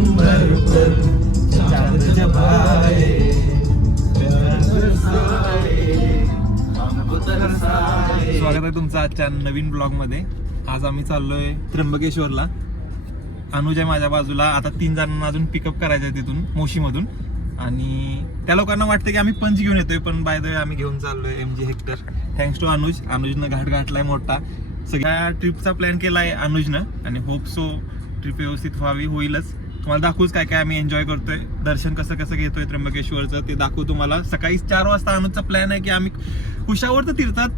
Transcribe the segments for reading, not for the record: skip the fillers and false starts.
अंबर पर चांद जब आए, स्वागत आहे तुमचं आजच्या नवीन ब्लॉग मध्ये. आज आम्ही चाललोय त्र्यंबकेश्वरला. अनुज आहे माझ्या बाजूला. आता 3 जणांना अजून पिकअप करायचं आहे तिथून मोशीमधून. आणि त्या लोकांना वाटतं की आम्ही पंच घेऊन येतोय, पण बाय द वे आम्ही घेऊन चाललोय MG हेक्टर. थँक्स टू अनुजनं घाट घातलाय मोठा. सगळ्या ट्रिपचा प्लॅन केलाय अनुजनं आणि होप सो ट्रिप व्यवस्थित व्हावी, होईलच. तुम्हाला दाखवूच काय काय आम्ही एन्जॉय करतोय, दर्शन कसं कसं घेतोय त्र्यंबकेश्वरचं ते दाखवू तुम्हाला. सकाळी 4 वाजता अनुजचा प्लॅन आहे की आम्ही कुशावर तर तीर्थात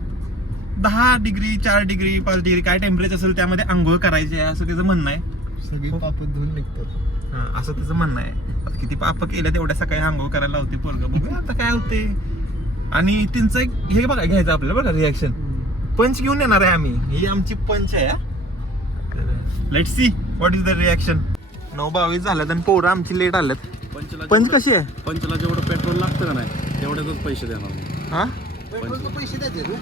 10 डिग्री 4 डिग्री 5 डिग्री काय टेम्परेचर असेल त्यामध्ये आंघोळ करायची आहे असं त्याचं म्हणणं आहे. सगळी पाप धुवून निघतात असं त्याचं म्हणणं आहे. आता किती पाप केलं तेवढ्या सकाळी आंघोळ करायला होते पोरगा. बघूया आता काय होते. आणि त्यांचं एक हे बघा घ्यायचं आपल्याला बघा रिॲक्शन. पंच घेऊन येणार आहे आम्ही. ही आमची पंच आहे. Let's see what is the reaction. 9:22 झाल्यात आणि पोरं आमची लेट आल्यात. पंच कशी आहे? पंचला जेवढं पेट्रोल लागतं का नाही तेवढ्यातच पैसे देणार. हा पेट्रोलचे पैसे द्यायचे रे.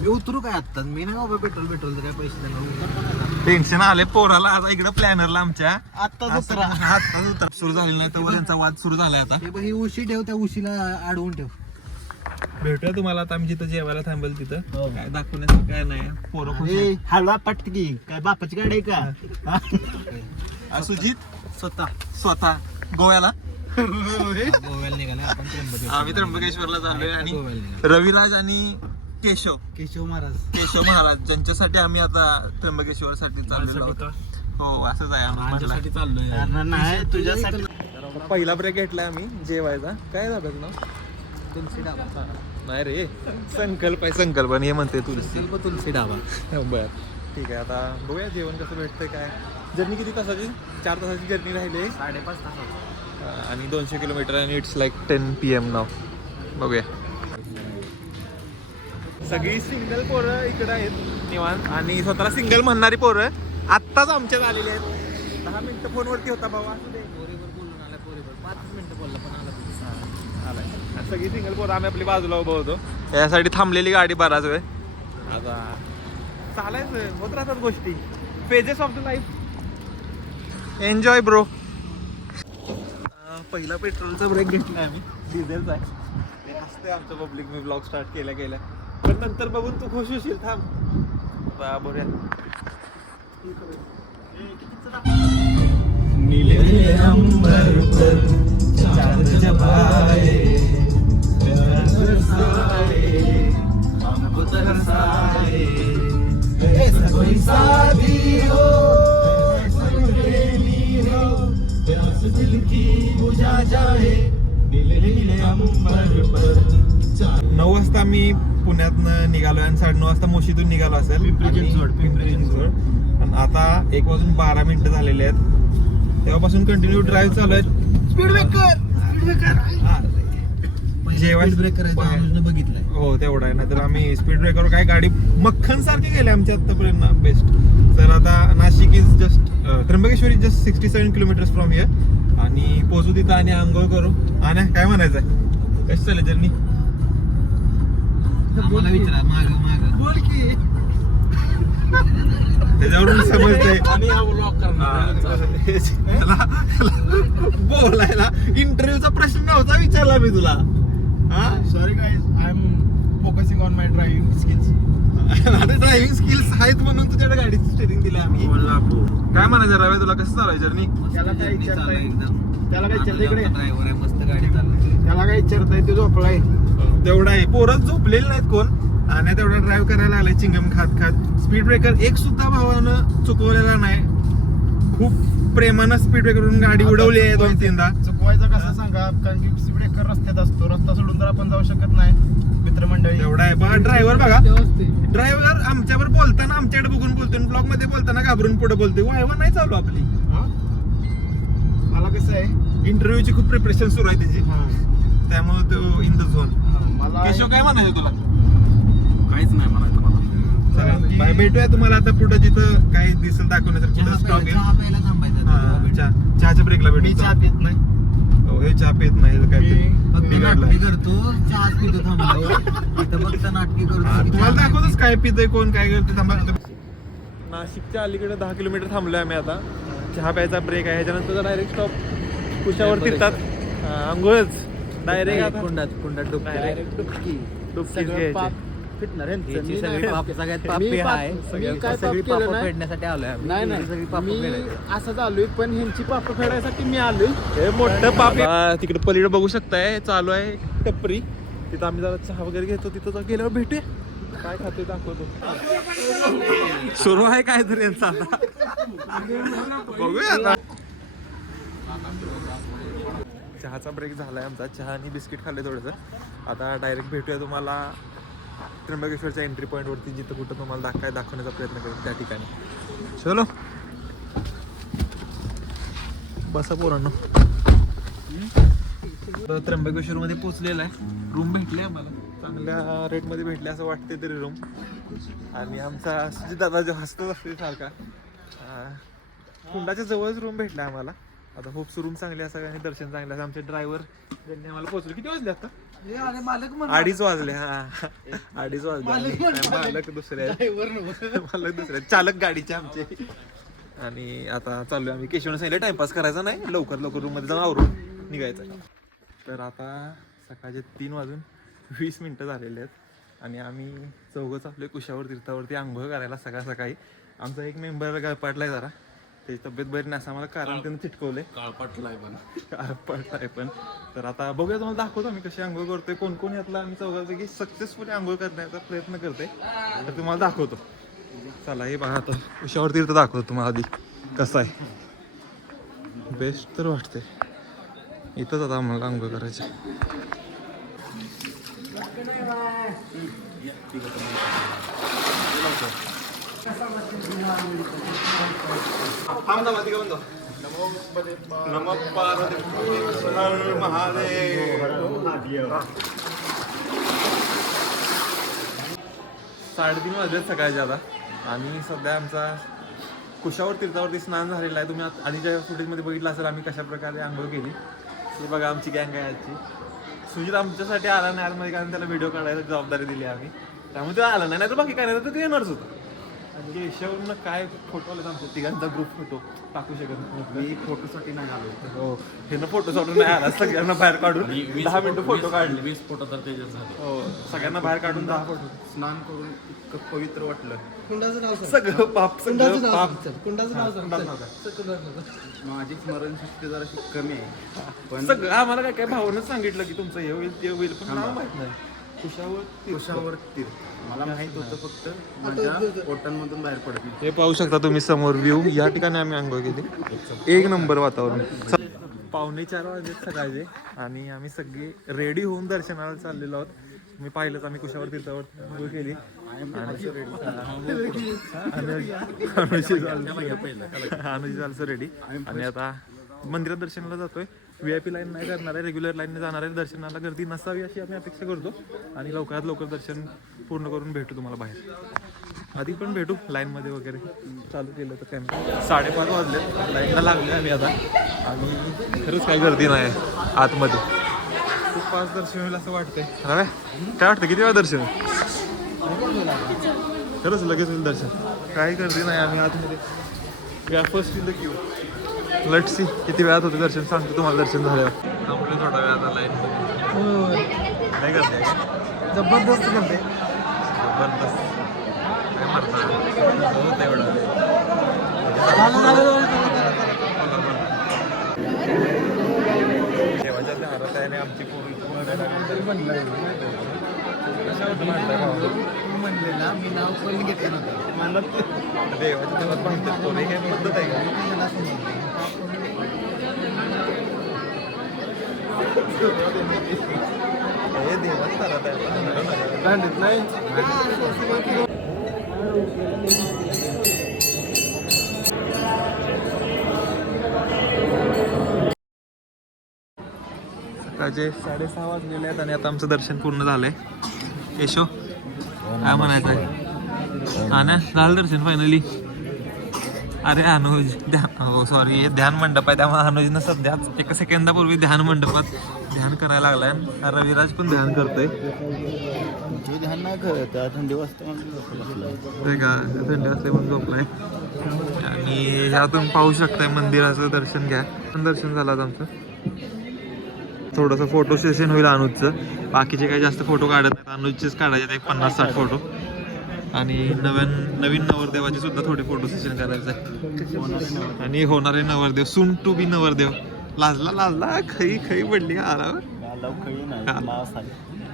मी उतरू काय आता? मी नाही बाबा पेट्रोल काय पैसे देणार. टेन्शन आले पोराला. आता इकडे प्लॅनरला आमच्या आत्ताच उतरा. आत्ताच उतरा. सुरू झालेला नाही तर त्यांचा वाद सुरू झालाय आता. ही उशी ठेव, त्या उशीला अडवून ठेव. भेटूया तुम्हाला आता. आम्ही जिथं जेवायला थांबेल तिथं काय दाखवण्याचं काय नाही. पोरं खुश आहेत. हलवा पटकी काय बापाची गाडी आहे का? सुजित स्वतः गोव्याला. गोव्याला निघाला आपण त्र्यंबकेश्वर. आम्ही त्र्यंबकेश्वरला चाललोय आणि गोव्याला निघालो. रविराज आणि केशव महाराज ज्यांच्यासाठी आम्ही आता त्र्यंबकेश्वर साठी चाललेलो आहोत. हो असंच आहे आम्ही माझ्यासाठी चाललोय. नाही तुझ्यासाठी. पहिला ब्रेक घेतलाय आम्ही जेवायचा. काय झालं ना? तुलसी डाबा. नाही रे संकल्प आहे. संकल्प आणि हे म्हणते तुलसी डाबा. बर ठीक आहे. आता बघूया जेवण कसं भेटतंय काय. जर्नी किती तासाची? 4 तासाची जर्नी राहिली 5.5 तास. आणि 200 किलोमीटर आणि इट्स लाईक 10 PM नाव. बघूया. सगळी सिंगल पोरं इकडे आहेत निवांत आणि स्वतःला सिंगल म्हणणारी पोरं आत्ताच आमच्यात आलेली आहेत. 10 मिनिटं फोनवरती होता भावा. पोरीवर बोलून आला. पोरीवर 5 मिनिटं बोलला पण आला. आलाय. आणि सगळी सिंगल पोरं आम्ही आपली बाजूला उभं होतो. यासाठी थांबलेली गाडी बराच वेळ. आता चालायचं होत राहतात गोष्टी. Pages of the life. Enjoy bro. पहिला पेट्रोलचा ब्रेक घेतला आम्ही. डिझेलचा आहे. ते हसते आमचं पब्लिक. मी ब्लॉग स्टार्ट केल्या पण नंतर बघून तू खुश होशील. थांब बरोबर. नीले अंबर पर चांद जब आए, हमको तरसाए, ऐसा कोई शादी हो, ऐसा कोई प्रेमी हो, प्यास दिल की बुझा जाए, नीले नीले अंबर पर. 9 वाजता आम्ही पुण्यातनं निघालोय आणि 9:30 वाजता मोशीतून निघालो असेल. पिंपरी चिंचवड. आणि आता 1:12 झालेले आहेत. तेव्हापासून कंटिन्यू ड्राईव्ह चालू आहे. स्पीड ब्रेकर जेवायला ब्रेक करायचं बघितलंय. हो तेवढा आहे. नाहीतर आम्ही स्पीड ब्रेकरवर काय गाडी मक्खन सारखे गेले आमच्या आतापर्यंत बेस्ट. तर आता Nashik is just Trimbakeshwar is just 67 kilometres from here. आणि पोहोचू तिथं आणि आंघोळ करू. आणि काय म्हणायचं आहे? कशी चालेल जर्नी? आम्हाला विचारा माग बोल की. त्याच्यावरून समजतंय आणि हा व्लॉग करणार. बोलायला. इंटरव्ह्यूचा प्रश्न नव्हता विचारला मी तुला. Sorry guys, I am focusing on my driving skills. आता ड्रायव्हिंग स्किल्स आहेत म्हणून तुझ्याकडे गाडीची स्टेरिंग दिली आम्ही. काय म्हणायचं रव्या तुला कसं चालवायचं जर्नी? त्याला काय विचारताय? त्याला काय विचारता इकडे? ड्रायव्हर आहे, मस्त गाडी चालवते. त्याला काय विचारताय? ते झोपलाय. तेवढा आहे. पोरच झोपलेले नाहीत कोण. आणि तेवढा ड्राईव्ह करायला लागलाय चिंगम खात. स्पीड ब्रेकर एक सुद्धा भावानं चुकवलेला नाही. खूप प्रेमानं स्पीड ब्रेकरवरून गाडी उडवली आहे 2-3दा. चुकवायचा कसा सांगा? कारण की स्पीड ब्रेकर रस्त्यात असतो. रस्ता सोडून तर आपण जाऊ शकत नाही. मित्रमंडळी एवढा आहे. बघा ड्रायव्हर बघा. ड्रायव्हर आमच्यावर बोलताना आमच्याकडे बघून बोलतो. ब्लॉग मध्ये बोलताना घाबरून पुढे बोलतोय. वायवा नाही चालू आपली. मला कसं आहे, इंटरव्ह्यूची खूप प्रिपरेशन सुरू आहे त्याची. त्यामुळे तो इन द झोन. मला केशव काय म्हणायचं तुला? काहीच नाही म्हणायचं मला. बाय. भेटूया तुम्हाला आता पुढे जिथं काही दिसेल दाखवण्यासारखं स्टॉप आहे. चहाच्या ब्रेकला मी भेटू. चहा पित नाही. हो हे चहा पित नाही. काय नाटकी करतो, चहाच पितो. थांबलो इथं फक्त नाटकी करतो. तुम्हाला दाखवतच काय पितोय कोण काय करते. थांबा. नाशिकच्या अलीकडे 10 किलोमीटर थांबलोय आम्ही आता. चहा प्यायचा ब्रेक आहे, ह्याच्यानंतर डायरेक्ट स्टॉप कुशावर फिरतात. आंघोळच डायरेक्ट आता कुंडात डुबकी डुबकीच घ्यायची. याची सगळी पाप सगळ्यात पापी आहे. सगळी पाप फेडण्यासाठी आलोय आम्ही. नाही सगळी पाप असंच आलोय, पण ह्यांची पाप फेडायसाठी मी आलोय. हे मोठं पाप तिकडे पलीकडे बघू शकताय, चालू आहे टपरी. तिथं आम्ही जरा चहा वगैरे घेतो, तिथं गेल्यावर भेटूया. काय खातोय दाखवतो. सुरू आहे काय तरी यांचा आता. बघूया आता. चहाचा ब्रेक झालाय आमचा. चहा आणि बिस्किट खाल्ले थोडंसं. आता डायरेक्ट भेटूया तुम्हाला त्र्यंबकेश्वरच्या एंट्री पॉईंट वरती, जिथं कुठं तुम्हाला दाखवण्याचा प्रयत्न करेल त्या ठिकाणी. चलो बसा पोरांनो. त्र्यंबकेश्वर मध्ये पोहोचलेला आहे. रूम भेटली आम्हाला, चांगल्या रेटमध्ये भेटले असं वाटते तरी रूम. आणि आमचा सुजित दादा जो हसतच असते सारखा, कुंडाच्या जवळच रूम भेटला आम्हाला. आता होप्स रूम चांगली असं आणि दर्शन चांगलं असं. आमचे ड्रायव्हर ज्यांनी आम्हाला पोहोचलो. किती वाजले आता? 2:30 वाजले. हा 2:30 वाजले. मालक दुसरे मालक दुसरे चालक गाडीचे आमचे. आणि आता चाललोय आम्ही. केशवने सांगितलं टाइमपास करायचा नाही, लवकर रूम मध्ये जाऊन आवरून निघायचं. तर आता सकाळचे 3:20 झालेले आहेत आणि आम्ही चौघंच आपले कुशावर तीर्थावरती आंघोळ करायला सकाळी. आमचा एक मेंबर गळपाटलाय जरा, त्याची तब्येत बरी नाही असं आम्हाला कारण त्यानं चिटकवलंय. काळपाटलाय पण. तर आता बघूया, तुम्हाला दाखवतो आम्ही कशी आंघोळ करतोय. कोण कोण यातला आम्ही चौघांपैकी सक्सेसफुली आंघोळ करण्याचा प्रयत्न करतोय, तर तुम्हाला दाखवतो. चला हे बघा, आता कुशावर तीर्थ दाखवतो तुम्हाला आधी कसं आहे. बेस्ट तर वाटते. इथंच आता आम्हाला आंघोळ करायची. नमो पार्वती महादेव. 3:30 वाजलेत सकाळचे आता. आणि सध्या आमचा कुशावर तीर्थावरती स्नान झालेलं आहे. तुम्ही आधीच्या फुटेजमध्ये बघितलं असेल आम्ही कशा प्रकारे आंघोळ केली. हे बघा आमची गँग आहे आजची. सुजित आमच्यासाठी आला नाही आतमध्ये, कारण त्याला व्हिडिओ काढायला जबाबदारी दिली आम्ही, त्यामुळे तो आला नाही. तर बाकी काय नाही, तर ते येणारच होता. आणि केशवनं काय फोटो आले आमच्या तिघांचा ग्रुप फोटो टाकू शकत नाही. मी फोटोसाठी नाही आलो. हो, हे ना फोटो शॉट नाही आला. सगळ्यांना बाहेर काढून 10 मिनिटं फोटो काढले. 20 फोटो तर त्याच्यात झाले. हो, सगळ्यांना बाहेर काढून 10 फोटो. स्नान करून इतकं पवित्र वाटलं. सगळं पाप सगळं पाप. माझी स्मरणशक्ती जराशी कमी आहे, पण सगळं आम्हाला काय भावनच सांगितलं की तुमचं हे होईल ते होईल, पण नाव माहित नाही. कुशावर तीर्थ मला माहित होतं, फक्त माझ्या पोटांमधून बाहेर पडत नाही. हे पाहू शकता तुम्ही समोर व्ह्यू. या ठिकाणी आम्ही आंघोळ केली. 1 नंबर वातावरण. 3:45 वाजले सकाळचे आणि आम्ही सगळे रेडी होऊन दर्शनाला चाललेलो आहोत. मी पाहिलंच, आम्ही कुशावर तीर्थावर आंघोळ केली. अनुजी झालं रेडी. आणि आता मंदिरात दर्शनाला जातोय. VIP लाईन नाही करणार आहे, रेग्युलर लाईनने जाणार आहे. दर्शनाला गर्दी नसावी अशी आम्ही अपेक्षा करतो. आणि लवकरात लवकर दर्शन पूर्ण करून भेटू तुम्हाला बाहेर. आधी पण भेटू लाईनमध्ये वगैरे. चालू केलं तर काय नाही. 5:30 वाजले, लाईनला लागले आम्ही आता. आणि खरंच काही गर्दी नाही आतमध्ये. खूप फास्ट दर्शन होईल असं वाटतंय. काय वाटतं, किती वेळा दर्शन? खरंच लगेच होईल दर्शन, काही गर्दी नाही. आम्ही आतमध्ये first in the Q. Let's see किती वेळात होते दर्शन, सांगतो तुम्हाला दर्शन झाल्यावर. थांबलो थोडा वेळ आता लाईनमध्ये. काय करते? जबरदस्त करते. जबरदस्त काय म्हणता तेवढं. देवाच्या दारात आहे आणि आमची पोरी म्हणलेला मी नाव पण घेतलं नव्हतं. मला देवाच्या देवात बांधतात पोरी. काही पद्धत आहे का? हे देवाच दारात आहे. नाही सकाळचे 6:30 वाजलेले आहेत आणि आता आमचं दर्शन पूर्ण झालंय. केशव काय म्हणायचं आहे? हा ना, झालं दर्शन फायनली. अरे अनुज हो सॉरी हे ध्यान मंडप आहे त्यामुळे अनुजनं सध्याच एका सेकंदापूर्वी ध्यान मंडपात ध्यान करायला लागलाय. रविराज पण ध्यान करतोय. जो ध्यान नाही करत थंडी वाजता ते का थंडी असते पण झोपलाय. आणि ह्यातून पाहू शकताय मंदिराचं दर्शन घ्या. दर्शन झालं आता आमचं. थोडंसं फोटो सेशन होईल अनुजचं. बाकीचे काही जास्त फोटो काढत नाहीत. अनुजचेच काढायचे एक 50-60 फोटो. आणि नवीन नवरदेवाचे सुद्धा थोडे फोटो सेशन करायचं आहे. आणि होणारे नवरदेव सून टू बी नवरदेव लाजला खई पडली आरावर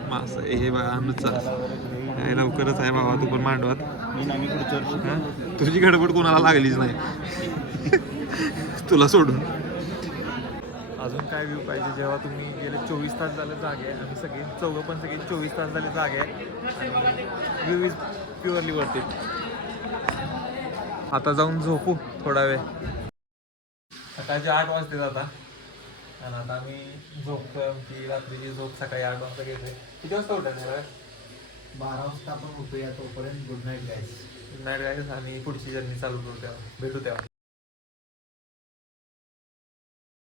मास हे बघा अनुजचा काय लवकरच आहे बाबा. तू पण मांडवात. तुझी गडबड कोणाला लागलीच नाही तुला सोडून. अजून काय व्ह्यू पाहिजे. जेव्हा तुम्ही गेले 24 तास झाले जागे आहे. आम्ही सगळे चौघं पण सगळे 24 तास झाले जागे आहे. आणि व्ह्यू इज प्युअरली वरती. आता जाऊन झोपू थोडा वेळ. सकाळचे 8 वाजते आता. आणि आता आम्ही झोपतोय. आमची रात्रीची झोप सकाळी 8 वाजता घेतोय. किती वाजता उठायचं? 12 वाजता आपण उठूया. तोपर्यंत good night guys. Good night guys. आणि पुढची जर्नी चालू करू तेव्हा भेटू तेव्हा.